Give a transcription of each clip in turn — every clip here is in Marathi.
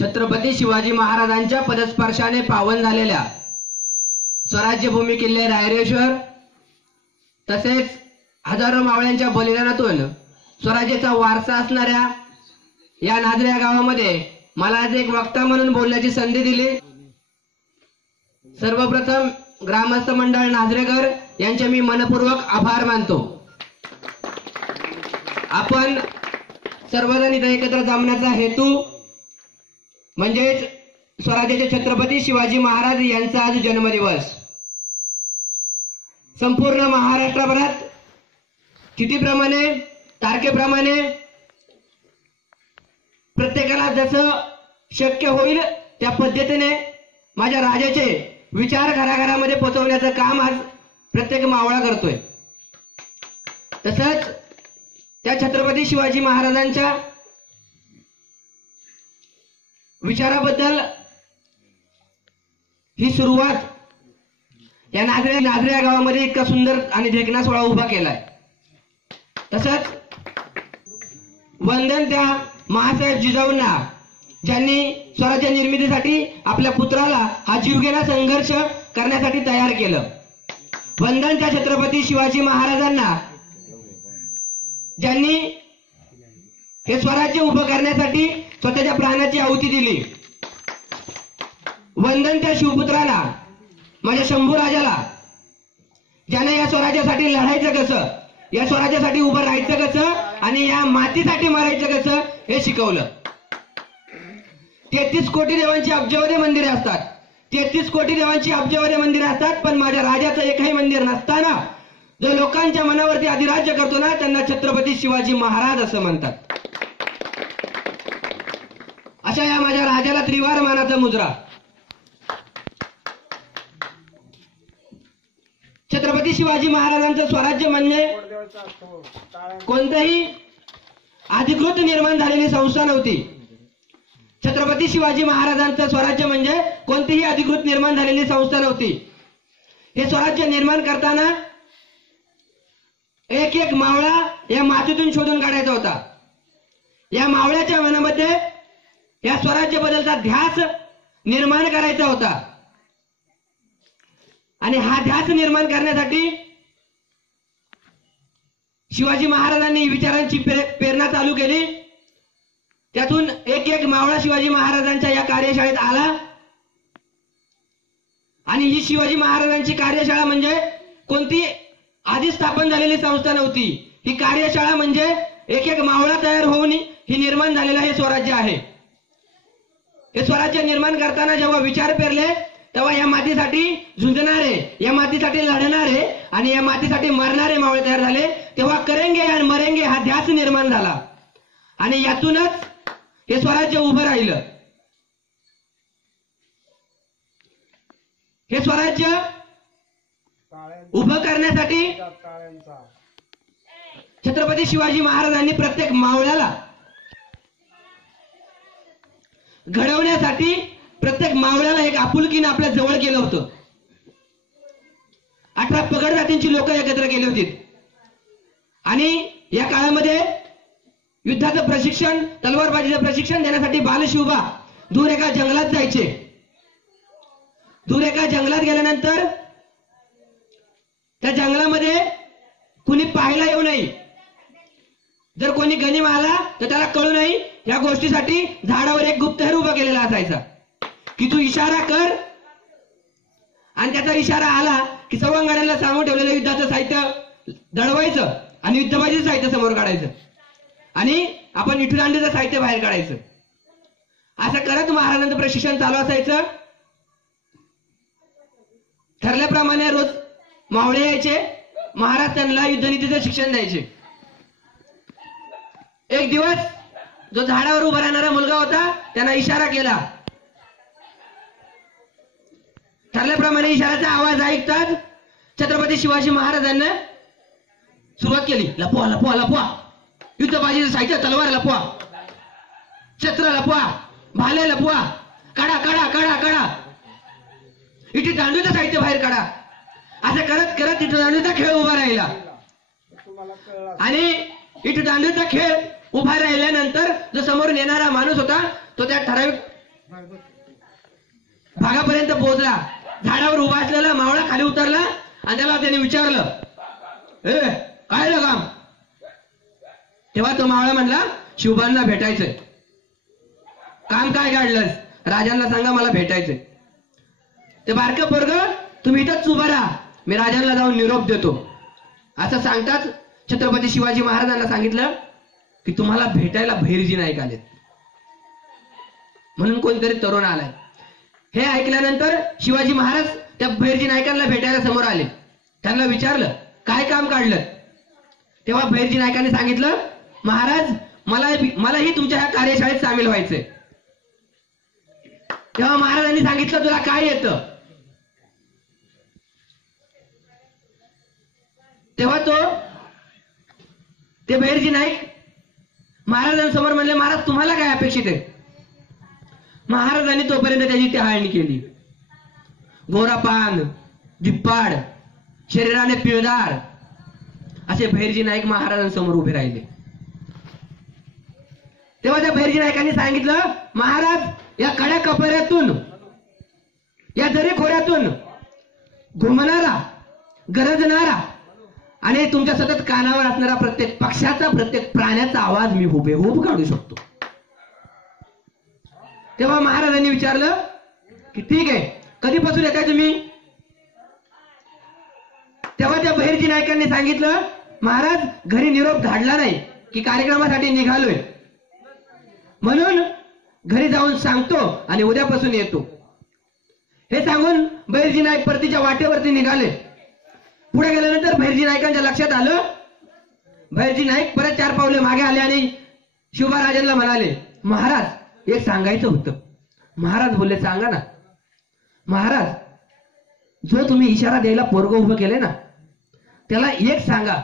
छत्रपती शिवाजी महाराजांच्या पदस्पर्शाने पावन झालेल्या स्वराज्यभूमी किल्ले रायरेश्वर तसेच हजारो मावळ्यांच्या बलिदानातून स्वराज्याचा वारसा असणाऱ्या या नादऱ्या गावामध्ये मला आज एक वक्ता म्हणून बोलण्याची संधी दिली. सर्वप्रथम ग्रामस्थ मंडळ नाजरेकर यांचे मी मनपूर्वक आभार मानतो. आपण सर्वजण इथं एकत्र जमण्याचा हेतू म्हणजेच स्वराज्याचे छत्रपती शिवाजी महाराज यांचा आज जन्मदिवस. संपूर्ण महाराष्ट्रभरात तिथीप्रमाणे तारखेप्रमाणे प्रत्येकाला जसं शक्य होईल त्या पद्धतीने माझ्या राजाचे विचार घराघरामध्ये पोहोचवण्याचं काम आज प्रत्येक मावळा करतोय. तसंच त्या छत्रपती शिवाजी महाराजांच्या विचाराबद्दल ही सुरुवात या नागरे नाझरे या गावामध्ये इतका सुंदर आणि देखणा सोहळा उभा केलाय. तसंच वंदन त्या महासाहेब जिजाऊंना ज्यांनी स्वराज्य निर्मितीसाठी आपल्या पुत्राला हा जीवघेणा संघर्ष करण्यासाठी तयार केलं. वंदन त्या छत्रपती शिवाजी महाराजांना ज्यांनी हे स्वराज्य उभं करण्यासाठी स्वतःच्या प्राणाची आहुती दिली. वंदन त्या शिवपुत्राला माझ्या शंभू राजाला ज्याने या स्वराज्यासाठी लढायचं कसं या स्वराज्यासाठी उभं राहायचं कसं आणि या मातीसाठी मारायचं कसं हे शिकवलं. तेहतीस कोटी देवांची अब्जावधी मंदिरे असतात. तेहतीस कोटी देवांची अब्जावधी मंदिरे असतात पण माझ्या राजाचं एकही मंदिर नसताना जो लोकांच्या मनावरती अधिराज्य करतो ना त्यांना छत्रपती शिवाजी महाराज असं म्हणतात. अशा या माझ्या राजाला त्रिवार मानाचा मुजरा. छत्रपती शिवाजी महाराजांचं स्वराज्य म्हणजे कोणतंही अधिकृत निर्माण झालेली संस्था नव्हती. छत्रपती शिवाजी महाराजांचं स्वराज्य म्हणजे कोणतीही अधिकृत निर्माण झालेली संस्था नव्हती. हे स्वराज्य निर्माण करताना एक एक मावळा या मातीतून शोधून काढायचा होता. या मावळ्याच्या मनामध्ये या स्वराज्य बदलचा ध्यास निर्माण करायचा होता. आणि हा ध्यास निर्माण करण्यासाठी शिवाजी महाराजांनी विचारांची प्रे- प्रेरणा चालू केली. त्यातून एक एक मावळा शिवाजी महाराजांच्या या कार्यशाळेत आला. आणि ही शिवाजी महाराजांची कार्यशाळा म्हणजे कोणती? आधी स्थापन झालेली संस्था नव्हती. ही कार्यशाळा म्हणजे एक एक मावळा तयार होऊन ही निर्माण झालेलं हे स्वराज्य आहे. हे स्वराज्य निर्माण करताना जेव्हा विचार पेरले तेव्हा या मातीसाठी झुंजणारे या मातीसाठी लढणारे आणि या मातीसाठी मरणारे मावळे तयार झाले. तेव्हा करेंगे आणि मरेंगे हा ध्यास निर्माण झाला. आणि यातूनच हे स्वराज्य उभं राहिलं. हे स्वराज्य उभं करण्यासाठी छत्रपती शिवाजी महाराजांनी प्रत्येक मावळ्याला घडवण्यासाठी प्रत्येक मावळ्याला एक आपुलकीनं आपल्या जवळ केलं होतं. अठरा पगड जातींची लोक एकत्र केली होती. आणि या काळामध्ये युद्धाचं प्रशिक्षण तलवारबाजीचं प्रशिक्षण देण्यासाठी बालशिवबा दूर एका जंगलात जायचे. दूर एका जंगलात गेल्यानंतर त्या जंगलामध्ये कुणी पाहायला येऊ नये. जर कोणी गनिम आला तर त्याला कळू नये या गोष्टीसाठी झाडावर एक गुप्तहेर उभा केलेला असायचा. की तू इशारा कर. आणि त्याचा इशारा आला की सवंगड्यांना सांगून ठेवलेलं युद्धाचं साहित्य दळवायचं आणि युद्धबाजीचं साहित्य समोर काढायचं. आणि आपण विठुदांडीचं साहित्य बाहेर काढायचं. असं करत महाराजांचं प्रशिक्षण चालू असायचं. ठरल्याप्रमाणे रोज मावळे यायचे. महाराज त्यांना युद्धनीतीचं शिक्षण द्यायचे. एक दिवस जो झाडावर उभा राहणारा मुलगा होता त्यांना इशारा केला. ठरल्याप्रमाणे इशाराचा आवाज ऐकताच छत्रपती शिवाजी महाराजांना सुरुवात केली. लपवा लपवा लपवा. युद्धबाजीचं साहित्य तलवार लपवा. छत्र लपवा. भाले लपवा. काढा काढा काढा काढा. इथे दांडूचं साहित्य बाहेर काढा. असं करत करत इथे दांडूचा खेळ उभा राहिला. आणि इथे दांडूचा खेळ उभा राहिल्यानंतर जो समोरून येणारा माणूस होता तो त्या ठराविक भागापर्यंत पोहोचला. झाडावर उभा असलेला मावळा खाली उतरला आणि त्याला त्याने विचारलं ए काय काम? तेव्हा तो मावळा म्हणला शिवबांना भेटायचंय. काम काय काढलंस? राजांना सांगा मला भेटायचंय. ते बारकं पोरग तुम्ही इथंच उभा राहा. मी राजांना जाऊन निरोप देतो. असं सांगताच छत्रपती शिवाजी महाराजांना सांगितलं की तुम्हाला भेटायला भैरजी नाईक आलेत. म्हणून कोणतरी तरुण आलाय. हे ऐकल्यानंतर शिवाजी महाराज त्या भैरजी नायकांना भेटायला समोर आले. त्यांना विचारलं काय काम काढलं? तेव्हा भैरजी नायकांनी सांगितलं महाराज मला मलाही तुमच्या ह्या कार्यशाळेत सामील व्हायचंय. तेव्हा महाराजांनी सांगितलं तुला काय येतं? तेव्हा तो ते भैरजी नाईक महाराजांसमोर म्हणले महाराज तुम्हाला काय अपेक्षित आहे? महाराजांनी तोपर्यंत त्याची टहाळणी केली. गोरापान दिप्पाड शरीराने पिळदार असे भैरजी नाईक महाराजांसमोर उभे राहिले. तेव्हा त्या भैरजी नायकांनी सांगितलं महाराज या कड्या कपऱ्यातून या दरी खोऱ्यातून घुमणारा गरजणारा आणि तुमच्या सतत कानावर असणारा प्रत्येक पक्षाचा प्रत्येक प्राण्याचा आवाज मी हुबेहूब काढू शकतो. तेव्हा महाराजांनी विचारलं की ठीक आहे कधीपासून येताय तुम्ही? तेव्हा त्या बहिरजी नायकांनी सांगितलं महाराज घरी निरोप धाडला नाही की कार्यक्रमासाठी निघालोय. म्हणून घरी जाऊन सांगतो आणि उद्यापासून येतो. हे सांगून बहिरजी नाईक परतीच्या वाटेवरती निघाले. पुढे गेल्यानंतर भैरजी नाईकांच्या लक्षात आलं. भैरजी नाईक परत चार पावले मागे आले आणि शिवबाराजांना म्हणाले महाराज एक सांगायचं होतं. महाराज बोलले सांगा ना. महाराज जो तुम्ही इशारा द्यायला पोरग उभं केले ना त्याला एक सांगा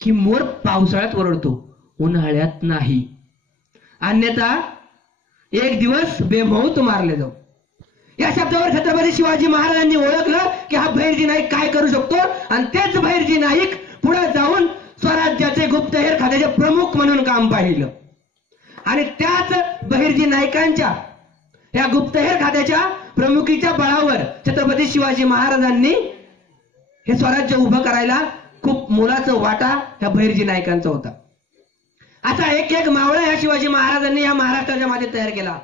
की मोर पावसाळ्यात ओरडतो उन्हाळ्यात नाही. अन्यथा एक दिवस बेमौत मारले जाऊ. या शब्दावर छत्रपती शिवाजी महाराजांनी ओळखलं. की हा भैरजी नाईक काय करू शकतो? आणि तेच भैरजी नाईक पुढे जाऊन स्वराज्याचे गुप्तहेर खात्याचे प्रमुख म्हणून काम पाहिलं. आणि त्याच बहिर्जी नायकांच्या या गुप्तहेर खात्याच्या प्रमुखीच्या बळावर छत्रपती शिवाजी महाराजांनी हे स्वराज्य उभं करायला खूप मोलाचा वाटा ह्या बहिर्जी नायकांचा होता. असा एक एक मावळा या शिवाजी महाराजांनी या महाराष्ट्राच्या मध्ये तयार केला.